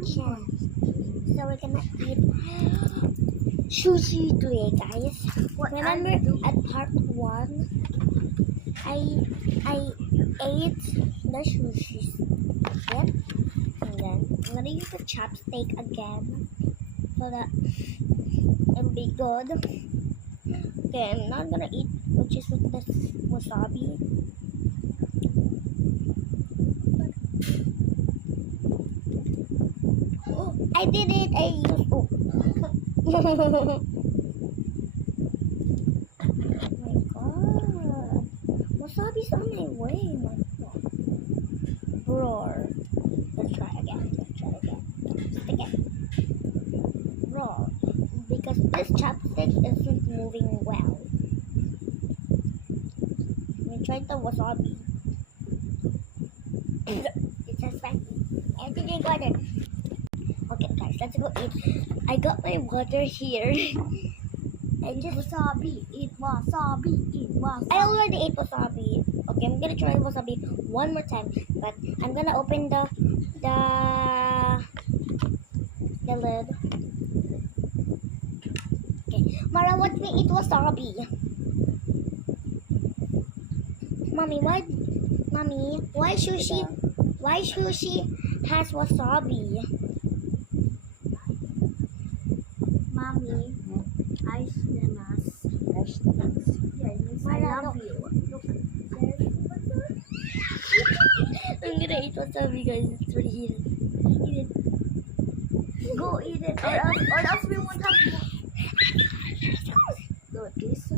reaction. So we're gonna eat sushi today, guys. Remember at part 1, I ate the sushi yep. And then I'm gonna use the chopstick again so that it'll be good. Okay, I'm not gonna eat which is with the wasabi. Oh, I did it! I used oh. Oh my god. Wasabi's on my way, my god. Roar. Let's try again. Stick it. Roar. Because this chopstick isn't moving well. We tried the wasabi. It says like I didn't got it. Okay guys, let's go eat. I got my water here. And just wasabi, eat wasabi, eat wasabi. I already ate wasabi. Okay, I'm gonna try wasabi one more time, but I'm gonna open the lid. Okay, Mara, watch me eat wasabi. Mommy, why sushi has wasabi? Mommy, I love you. I'm gonna eat wasabi, guys. It's really heated. Eat it. Go eat it, or else we won't have more. Do it, please.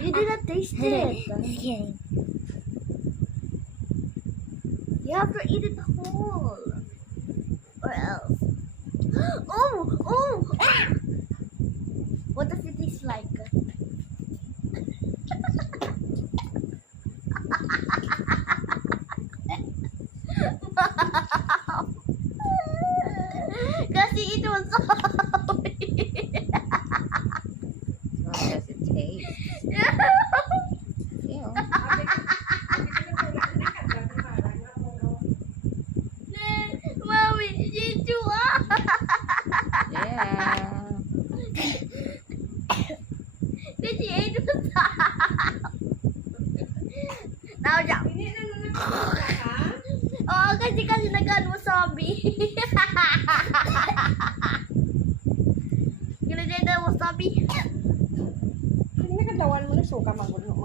You didn't taste it. Just kidding. You have to eat it whole, or else. Oh! What does it taste like? Kasi it was wasabi. How does it taste? Ew. Mommy, she too. Yeah. Did she ate wasabi? Now, jump. Oo, kasi nag-wasabi. Gila din na wasabi. Hindi ka dawan mo na suka magulo mo.